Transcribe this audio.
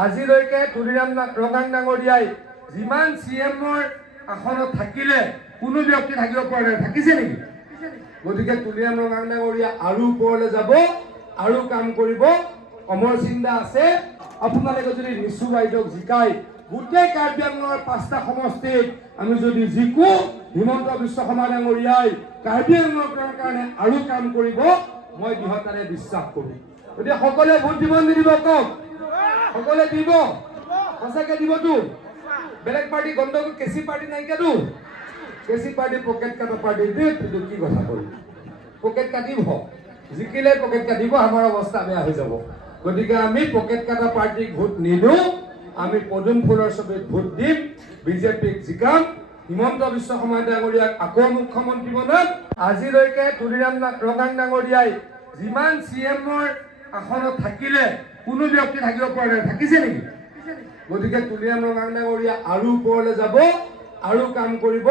আজিলৈকে তুলিৰাম ৰঙাং ডাঙৰীয়াই যিমান চিএমৰ আসনত থাকিলে কোনো ব্যক্তি থাকিব পৰা নাই, থাকিছে নেকি? গতিকে তুলিৰাম ৰঙাং ডাঙৰীয়া আৰু ওপৰলৈ যাব, আৰু কাম কৰিব। অমৰ চিন্তা আছে। আপোনালোকে যদি নিচু বাইদেউক জিকাই গোটেই কাৰ্বি আংলঙৰ 5টা সমষ্টিত আমি যদি জিকো, হিমন্ত বিশ্ব শৰ্মা ডাঙৰীয়াই কাৰ্বি আংলঙৰ কাৰণে আৰু কাম কৰিব, মই দৃঢ়তাৰে বিশ্বাস কৰোঁ। গতিকে সকলোৱে ভোট দিব নিদিব কওক? সকলোৱে দিব, সঁচাকে দিবতো? বেলেগ পাৰ্টি গণ্ডগোল, কেচি পাৰ্টি নাইকিয়াতো? কেচি পাৰ্টি পকেট কাটা পাৰ্টি কিন্তু কি কথা কৰো, পকেট কাটিব, জিকিলে পকেট কাটিব, আমাৰ অৱস্থা বেয়া হৈ যাব। গতিকে আমি পকেট কাটা পাৰ্টিক ভোট নিদিওঁ, আমি পদুম ফুলৰ ছবিত ভোট দিম, বিজেপিক জিকাম, হিমন্ত বিশ্ব শৰ্মা ডাঙৰীয়াক আকৌ মুখ্যমন্ত্ৰী বনাম। আজিলৈকে তুলিৰাম ৰঙাং ডাঙৰীয়াই যিমান চিএমৰ আসনত থাকিলে কোনো ব্যক্তি থাকিব পৰা নাই, থাকিছে নেকি? গতিকে তুলিৰাম ৰঙাং ডাঙৰীয়া আৰু ওপৰলৈ যাব, আৰু কাম কৰিব।